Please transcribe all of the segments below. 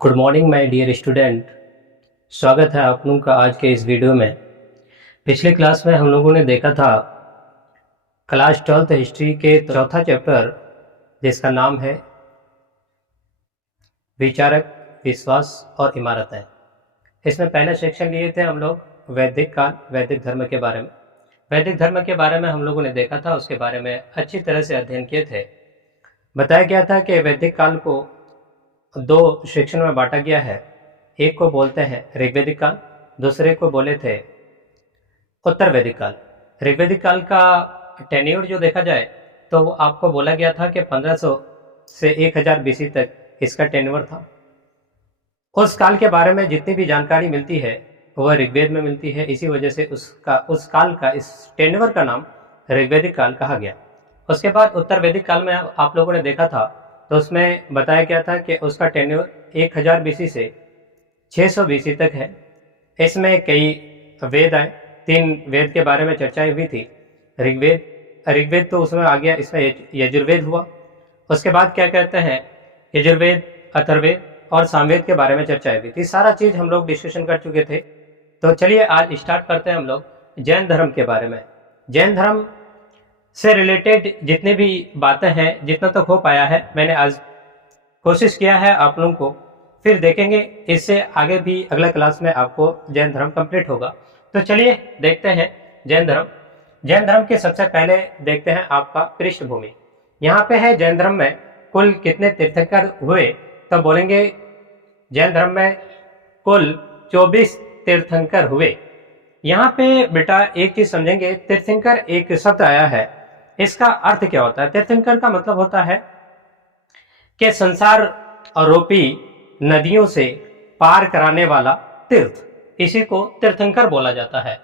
Good morning my dear student. स्वागत है आप लोगों का आज के इस वीडियो में। पिछले क्लास में हम लोगों ने देखा था क्लास 12th हिस्ट्री के चौथा चैप्टर जिसका नाम है विचारक, विश्वास और इमारतें। इसमें पहला सेक्शन लिए थे हम लोग वैदिक काल, वैदिक धर्म के बारे में। वैदिक धर्म के बारे में हम लोगों ने देखा था, उसके बारे में अच्छी तरह से अध्ययन किए थे। बताया गया था कि वैदिक काल को दो सेक्शन में बांटा गया है। एक को बोलते हैं ऋग्वैदिक काल, दूसरे को बोले थे उत्तर वैदिक काल। ऋग्वैदिक काल का टेन्योर जो देखा जाए तो वो आपको बोला गया था कि 1500 से 1000 बीसी तक इसका टेन्योर था। उस काल के बारे में जितनी भी जानकारी मिलती है वह ऋग्वेद में मिलती है, इसी वजह से उस काल का, इस टेन्योर का नाम ऋग्वैदिक काल कहा गया। उसके बाद उत्तर वैदिक काल में आप लोगों ने देखा था तो उसमें बताया गया था कि उसका टेन्योर 1000 बीसी से 600 बीसी तक है। इसमें कई वेद आए, 3 वेद के बारे में चर्चाएं हुई थी। ऋग्वेद तो उसमें आ गया, इसमें यजुर्वेद हुआ। उसके बाद क्या कहते हैं, यजुर्वेद, अथर्ववेद और सामवेद के बारे में चर्चाएं हुई थी। सारा चीज हम लोग डिस्कशन कर चुके थे। तो चलिए आज स्टार्ट करते हैं हम लोग जैन धर्म के बारे में। जैन धर्म से रिलेटेड जितने भी बातें हैं, जितना तक हो पाया है मैंने आज कोशिश किया है आप लोगों को, फिर देखेंगे इससे आगे भी अगला क्लास में आपको जैन धर्म कंप्लीट होगा। तो चलिए देखते हैं जैन धर्म। जैन धर्म के सबसे पहले देखते हैं आपका पृष्ठभूमि। यहाँ पे है जैन धर्म में कुल कितने तीर्थंकर हुए, तो बोलेंगे जैन धर्म में कुल 24 तीर्थंकर हुए। यहाँ पे बेटा एक चीज समझेंगे, तीर्थंकर एक शब्द आया है, इसका अर्थ क्या होता है? तीर्थंकर का मतलब होता है कि संसार आरोपी नदियों से पार कराने वाला तीर्थ, इसी को तीर्थंकर बोला जाता है।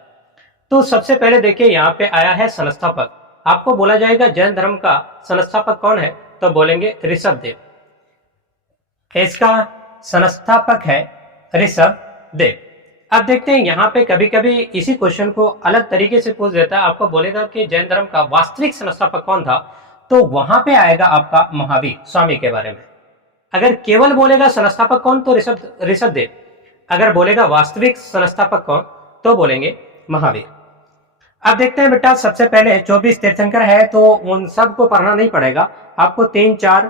तो सबसे पहले देखिए यहाँ पे आया है संस्थापक। आपको बोला जाएगा जैन धर्म का संस्थापक कौन है, तो बोलेंगे ऋषभदेव। इसका संस्थापक है ऋषभदेव। अब देखते हैं यहाँ पे कभी कभी इसी क्वेश्चन को अलग तरीके से पूछ देता है। आपको बोलेगा कि जैन धर्म का वास्तविक संस्थापक कौन था, तो वहां पे आएगा आपका महावीर स्वामी के बारे में। अगर केवल बोलेगा संस्थापक कौन तो ऋषभदेव, अगर बोलेगा वास्तविक संस्थापक कौन तो बोलेंगे महावीर। अब देखते हैं बेटा, सबसे पहले 24 तीर्थंकर है तो उन सबको पढ़ना नहीं पड़ेगा, आपको 3-4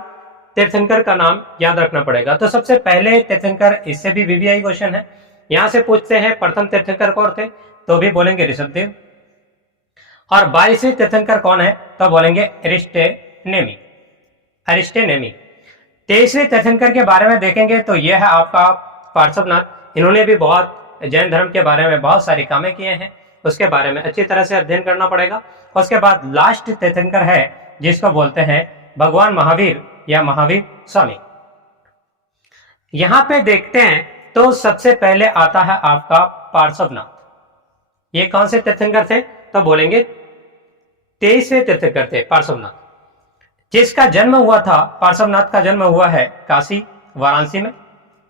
तीर्थंकर का नाम याद रखना पड़ेगा। तो सबसे पहले तीर्थंकर, इससे भी वीवीआई क्वेश्चन है, यहां से पूछते हैं प्रथम तीर्थंकर कौन थे, तो भी बोलेंगे ऋषभदेव। और 22वें तीर्थंकर कौन है, तो बोलेंगे अरिस्टेनेमी। 23वें तीर्थंकर के बारे में देखेंगे तो यह है आपका पार्श्वनाथ। इन्होंने भी बहुत जैन धर्म के बारे में बहुत सारे कामें किए हैं, उसके बारे में अच्छी तरह से अध्ययन करना पड़ेगा। उसके बाद लास्ट तीर्थंकर है जिसको बोलते हैं भगवान महावीर या महावीर स्वामी। यहां पे देखते हैं तो सबसे पहले आता है आपका पार्श्वनाथ। ये कौन से तीर्थंकर थे, तो बोलेंगे 23वें तीर्थंकर थे पार्श्वनाथ, जिसका जन्म हुआ था, पार्श्वनाथ का जन्म हुआ है काशी वाराणसी में,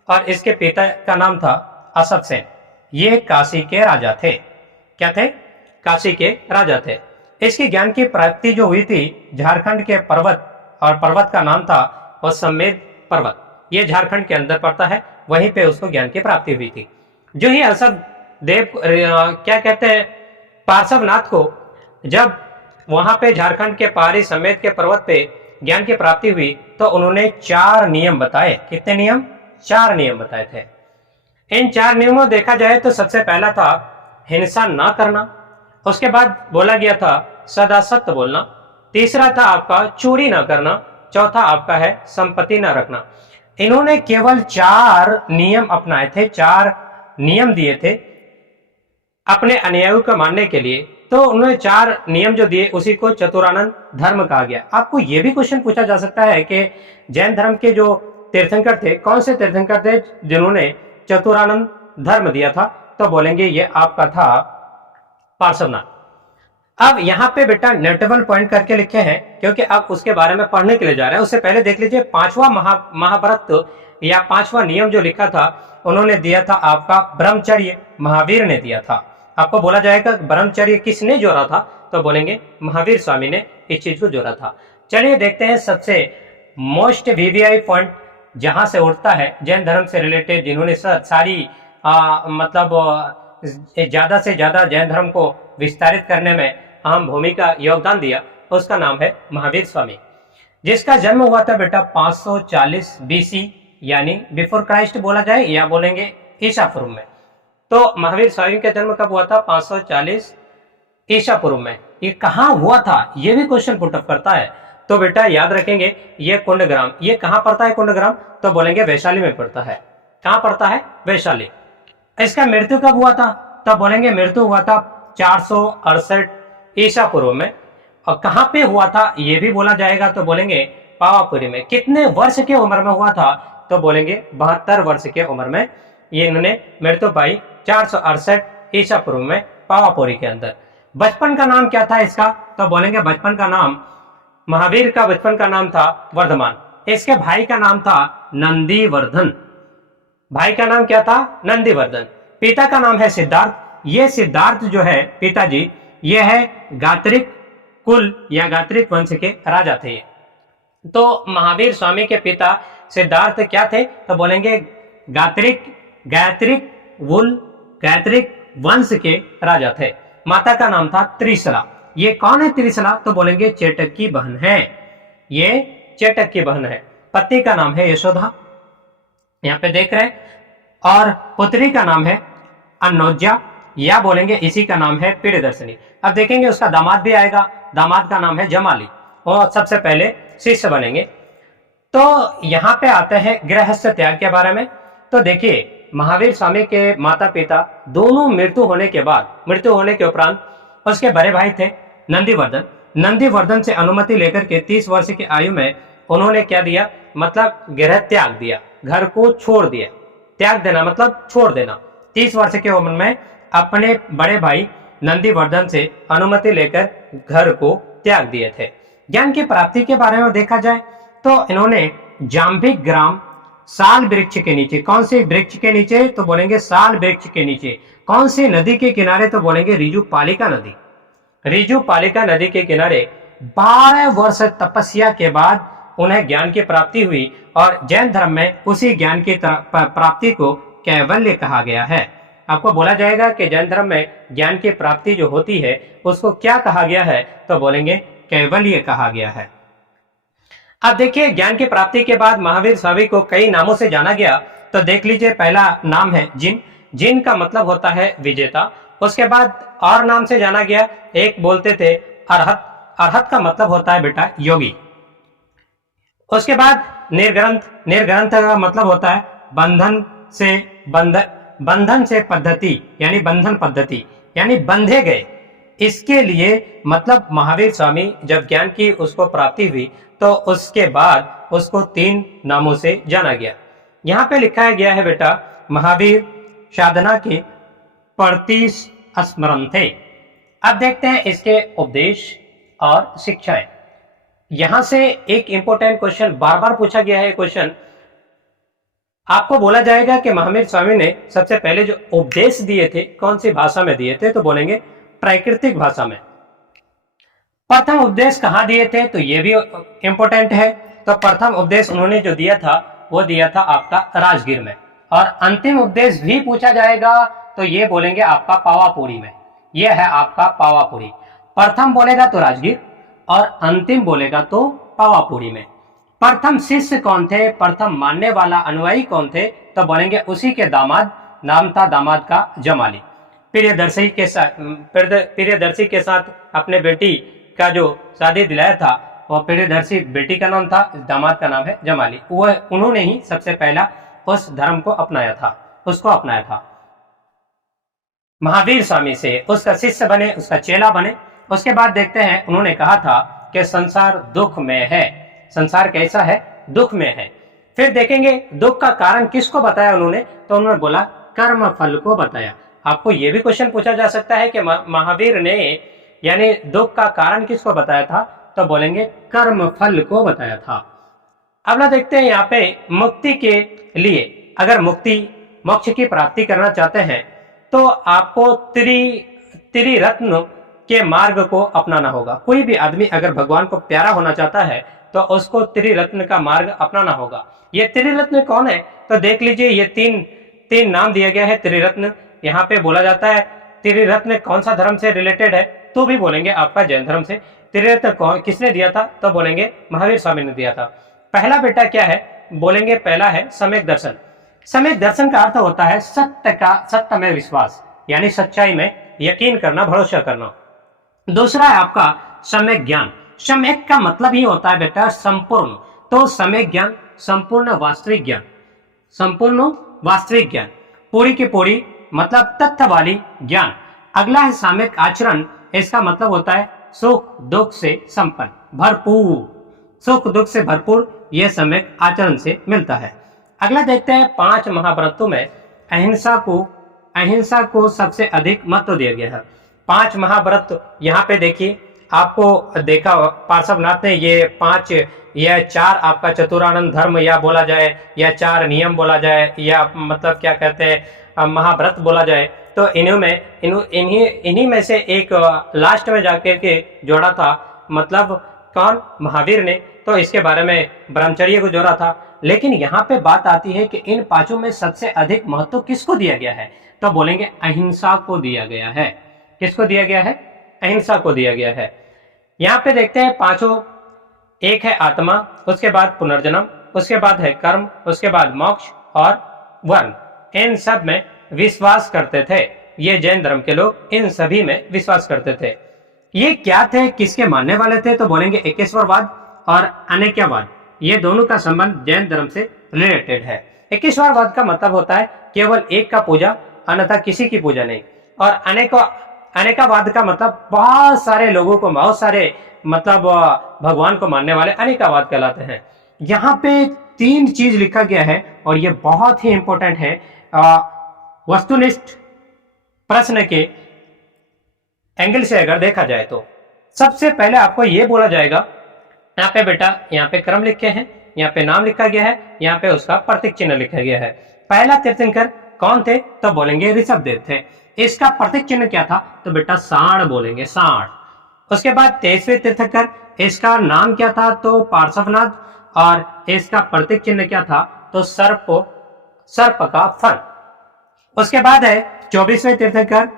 और इसके पिता का नाम था अशोक सेन। ये काशी के राजा थे। क्या थे? काशी के राजा थे। इसकी ज्ञान की प्राप्ति जो हुई थी झारखंड के पर्वत, और पर्वत का नाम था वह सम्मेद पर्वत, ये झारखंड के अंदर पड़ता है, वहीं पे उसको ज्ञान की प्राप्ति हुई थी। जो ही अशोक देव क्या कहते हैं, पार्श्वनाथ को जब वहां पे झारखंड के पहाड़ी समेत के पर्वत पे ज्ञान की प्राप्ति हुई तो उन्होंने 4 नियम बताए। कितने नियम? 4 नियम बताए थे। इन 4 नियमों देखा जाए तो सबसे पहला था हिंसा ना करना, उसके बाद बोला गया था सदा सत्य बोलना, तीसरा था आपका चोरी ना करना, चौथा आपका है संपत्ति ना रखना। इन्होंने केवल 4 नियम अपनाए थे, 4 नियम दिए थे अपने अनुयायियों को मानने के लिए। तो उन्होंने 4 नियम जो दिए उसी को चतुरानंद धर्म कहा गया। आपको यह भी क्वेश्चन पूछा जा सकता है कि जैन धर्म के जो तीर्थंकर थे, कौन से तीर्थंकर थे जिन्होंने चतुरानंद धर्म दिया था, तो बोलेंगे ये आपका था पार्श्वनाथ। अब यहाँ पे बेटा नोटेबल पॉइंट करके लिखे हैं क्योंकि अब उसके बारे में पढ़ने के लिए जा रहे हैं। उससे पहले देख लीजिए 5वां महाभारत या 5वां नियम जो लिखा था उन्होंने दिया था आपका ब्रह्मचर्य, महावीर ने दिया था। आपको बोला जाएगा ब्रह्मचर्य किसने जोड़ा था, तो बोलेंगे महावीर स्वामी ने इस चीज को जोड़ा था। चलिए देखते हैं सबसे मोस्ट वीवीआई पॉइंट जहां से उठता है, जैन धर्म से रिलेटेड जिन्होंने सारी मतलब ज्यादा से ज्यादा जैन धर्म को विस्तारित करने में अहम भूमिका योगदान दिया, उसका नाम है महावीर स्वामी, जिसका जन्म हुआ था बेटा 540 BC यानी बिफोर क्राइस्ट बोला जाए या बोलेंगे ईसा पूर्व में। तो महावीर स्वामी का जन्म कब हुआ था? 540 ईसा पूर्व में। ये कहाँ हुआ था, ये भी क्वेश्चन पुटअप करता है। तो बेटा याद रखेंगे, ये कुंडग्राम, ये कहाँ पड़ता है कुंडग्राम? तो बोलेंगे वैशाली में पड़ता है। कहाँ पड़ता है? वैशाली। इसका मृत्यु कब हुआ था? तब बोलेंगे मृत्यु हुआ था 468 ईसा पूर्व में। और कहाँ पे हुआ था ये भी बोला जाएगा, तो बोलेंगे पावापुरी में। कितने वर्ष की उम्र में हुआ था? तो बोलेंगे 72 वर्ष की उम्र में ये इन्होंने मृत्यु पाई 468 ईसा पूर्व में पावापुरी के अंदर। बचपन का नाम क्या था इसका? तो बोलेंगे बचपन का नाम, महावीर का बचपन का नाम था वर्धमान। इसके भाई का नाम था नंदीवर्धन। भाई का नाम क्या था? नंदीवर्धन। पिता का नाम है सिद्धार्थ। ये सिद्धार्थ जो है पिताजी, ये है गात्रिक कुल या गात्रिक वंश के राजा थे। तो महावीर स्वामी के पिता सिद्धार्थ क्या थे? तो बोलेंगे गायत्रिक वंश के राजा थे। माता का नाम था त्रिशला। ये कौन है त्रिशला? तो बोलेंगे चेटक की बहन है। ये चेटक की बहन है। पति का नाम है यशोदा, यहाँ पे देख रहे हैं। और पुत्री का नाम है अनोज्या, या बोलेंगे इसी का नाम है प्रियदर्शनी। अब देखेंगे उसका दामाद भी आएगा, दामाद का नाम है जमाली, और सबसे पहले शिष्य बनेंगे। तो यहाँ पे आते हैं गृहस्थ त्याग के बारे में। तो देखिए महावीर स्वामी के माता पिता दोनों मृत्यु होने के उपरांत उसके बड़े भाई थे नंदीवर्धन। नंदीवर्धन से अनुमति लेकर के 30 वर्ष की आयु में उन्होंने क्या दिया? मतलब गृह त्याग दिया, घर को छोड़ दिया। त्याग देना मतलब छोड़ देना। 30 वर्ष की उम्र में अपने बड़े भाई नंदीवर्धन से अनुमति लेकर घर को त्याग दिए थे। ज्ञान की प्राप्ति के बारे में देखा जाए तो इन्होंने जाम्बिक ग्राम साल वृक्ष के नीचे, कौन से वृक्ष के नीचे? तो बोलेंगे साल वृक्ष के नीचे। कौन सी नदी के किनारे? तो बोलेंगे रिजुपालिका नदी। रिजुपालिका नदी के किनारे 12 वर्ष तपस्या के बाद उन्हें ज्ञान की प्राप्ति हुई, और जैन धर्म में उसी ज्ञान की प्राप्ति को कैवल्य कहा गया है। आपको बोला जाएगा कि जैन धर्म में ज्ञान की प्राप्ति जो होती है उसको क्या कहा गया है? तो बोलेंगे कैवल्य कहा गया है। अब देखिए ज्ञान की प्राप्ति के बाद महावीर स्वामी को कई नामों से जाना गया। तो देख लीजिए, पहला नाम है जिन। जिन का मतलब होता है विजेता। उसके बाद और नाम से जाना गया, एक बोलते थे अरहत। अरहत का मतलब होता है बेटा योगी। उसके बाद निर्ग्रंथ। निर्ग्रंथ का मतलब होता है बंधन से पद्धति, यानी बंधन पद्धति, यानी बंधे गए। इसके लिए मतलब महावीर स्वामी जब ज्ञान की उसको प्राप्ति हुई तो उसके बाद उसको 3 नामों से जाना गया। यहाँ पे लिखा गया है बेटा, महावीर साधना के प्रति स्मरण थे। अब देखते हैं इसके उपदेश और शिक्षाएं। यहां से एक इंपॉर्टेंट क्वेश्चन बार बार पूछा गया है। क्वेश्चन आपको बोला जाएगा कि महावीर स्वामी ने सबसे पहले जो उपदेश दिए थे कौन सी भाषा में दिए थे? तो बोलेंगे प्राकृतिक भाषा में। प्रथम उपदेश कहाँ दिए थे? तो ये भी इंपॉर्टेंट है। तो प्रथम उपदेश उन्होंने जो दिया था वो दिया था आपका राजगीर में, और अंतिम उपदेश भी पूछा जाएगा तो ये बोलेंगे आपका पावापुरी में। ये है आपका पावापुरी। प्रथम बोलेगा तो राजगीर और अंतिम बोलेगा तो पावापुरी में। प्रथम शिष्य कौन थे? प्रथम मानने वाला अनुयायी कौन थे? तो बोलेंगे उसी के दामाद, नाम था दामाद का जमाली। प्रियदर्शी के साथ अपने बेटी का जो शादी दिलाया था वो प्रियदर्शी बेटी का नाम था, दामाद का नाम है जमाली। वह उन्होंने ही सबसे पहला उस धर्म को अपनाया था, उसको अपनाया था। महावीर स्वामी से उसका शिष्य बने, उसका चेला बने। उसके बाद देखते हैं उन्होंने कहा था कि संसार दुख में है। संसार कैसा है? दुख में है। फिर देखेंगे दुख का कारण किसको बताया उन्होंने? तो उन्होंने बोला कर्म फल को बताया। आपको यह भी क्वेश्चन पूछा जा सकता है कि महावीर ने यानी दुख का कारण किसको बताया था? तो बोलेंगे कर्म फल को बताया था। अगला देखते हैं यहाँ पे मुक्ति के लिए, अगर मोक्ष की प्राप्ति करना चाहते हैं तो आपको त्रिरत्न के मार्ग को अपनाना होगा। कोई भी आदमी अगर भगवान को प्यारा होना चाहता है तो उसको त्रिरत्न का मार्ग अपनाना होगा। ये त्रिरत्न कौन है? तो देख लीजिए, ये तीन नाम दिया गया है त्रिरत्न। यहाँ पे बोला जाता है त्रिरत्न कौन सा धर्म से रिलेटेड है, तो भी बोलेंगे आपका जैन धर्म से। त्रिरत्न कौन किसने दिया था? तो बोलेंगे महावीर स्वामी ने दिया था। पहला बेटा क्या है? बोलेंगे पहला है सम्यक दर्शन। सम्यक दर्शन का अर्थ होता है सत्य में विश्वास, यानी सच्चाई में यकीन करना, भरोसा करना। दूसरा है आपका सम्यक ज्ञान। सम्यक का मतलब ही होता है बेटा संपूर्ण, तो सम्यक ज्ञान संपूर्ण वास्तविक ज्ञान, संपूर्ण वास्तविक ज्ञान, पूरी की पूरी मतलब तथ्य वाली ज्ञान। अगला है साम्यक आचरण। इसका मतलब होता है सुख दुख से संपन्न, भरपूर, सुख दुख से भरपूर, यह सम्यक आचरण से मिलता है। अगला देखते हैं 5 महाव्रतों में अहिंसा को सबसे अधिक महत्व दिया गया है। 5 महाव्रत यहाँ पे देखिए, आपको देखा पार्श्वनाथ ने ये 5 या 4 आपका चतुरानंद धर्म या बोला जाए, या 4 नियम बोला जाए, या मतलब क्या कहते हैं महाव्रत बोला जाए, तो इन्हीं में से एक लास्ट में जाकर के जोड़ा था, मतलब कौन? महावीर ने। तो इसके बारे में ब्रह्मचर्य को जोड़ा था। लेकिन यहाँ पे बात आती है कि इन 5 में सबसे अधिक महत्व किसको दिया गया है? तो बोलेंगे अहिंसा को दिया गया है। किसको दिया गया है? अहिंसा को दिया गया है। यहाँ पे देखते हैं 5, एक है आत्मा, उसके बाद पुनर्जन्म, उसके बाद है कर्म, उसके बाद मोक्ष और वर्ण। इन सब में विश्वास करते थे ये जैन धर्म के लोग, इन सभी में विश्वास करते थे। ये क्या थे, किसके मानने वाले थे? तो बोलेंगे एकेश्वरवाद और अनेक्यवाद। ये दोनों का संबंध जैन धर्म से रिलेटेड है। एकेश्वरवाद का मतलब होता है केवल एक का पूजा, अन्यथा किसी की पूजा नहीं। और अनेकावाद का मतलब बहुत सारे लोगों को, बहुत सारे मतलब भगवान को मानने वाले अनेकावाद कहलाते हैं। यहाँ पे 3 चीज लिखा गया है और ये बहुत ही इंपॉर्टेंट है वस्तुनिष्ठ प्रश्न के एंगल से अगर देखा जाए तो। सबसे पहले आपको ये बोला जाएगा, यहाँ पे बेटा, यहाँ पे क्रम लिखे हैं, यहाँ पे नाम लिखा गया है, यहाँ पे उसका प्रतीक चिन्ह लिखा गया है। पहला तीर्थंकर कौन थे? तो बोलेंगे ऋषभदेव थे। इसका प्रतीक चिन्ह क्या था? तो बेटा सांड बोलेंगे, सांड। उसके बाद 23वें तीर्थंकर, इसका नाम क्या था? तो पार्श्वनाथ। और इसका प्रतीक चिन्ह क्या था? तो सर्प का फल। उसके बाद है 24वें तीर्थंकर,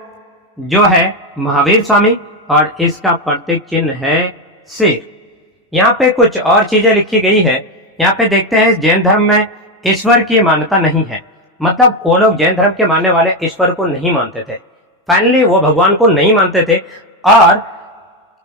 जो है महावीर स्वामी, और इसका प्रतीक चिन्ह है शेर। यहाँ पे कुछ और चीजें लिखी गई है। यहाँ पे देखते हैं जैन धर्म में ईश्वर की मान्यता नहीं है, मतलब वो लोग जैन धर्म के मानने वाले ईश्वर को नहीं मानते थे। फाइनली वो भगवान को नहीं मानते थे, और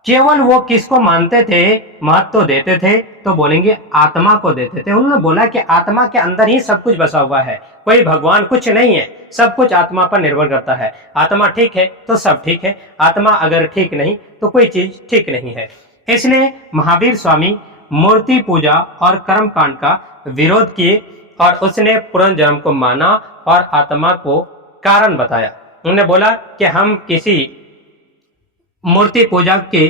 केवल वो किसको मानते थे, महत्व देते थे? तो बोलेंगे आत्मा को देते थे। उन्होंने बोला कि आत्मा के अंदर ही सब कुछ बसा हुआ है, कोई भगवान कुछ नहीं है, सब कुछ आत्मा पर निर्भर करता है। आत्मा ठीक है तो सब ठीक है, आत्मा अगर ठीक नहीं तो कोई चीज ठीक नहीं है। इसलिए महावीर स्वामी मूर्ति पूजा और कर्म कांड का विरोध किए, और उसने पुनर्जन्म को माना और आत्मा को कारण बताया। उन्होंने बोला कि हम किसी मूर्ति पूजा के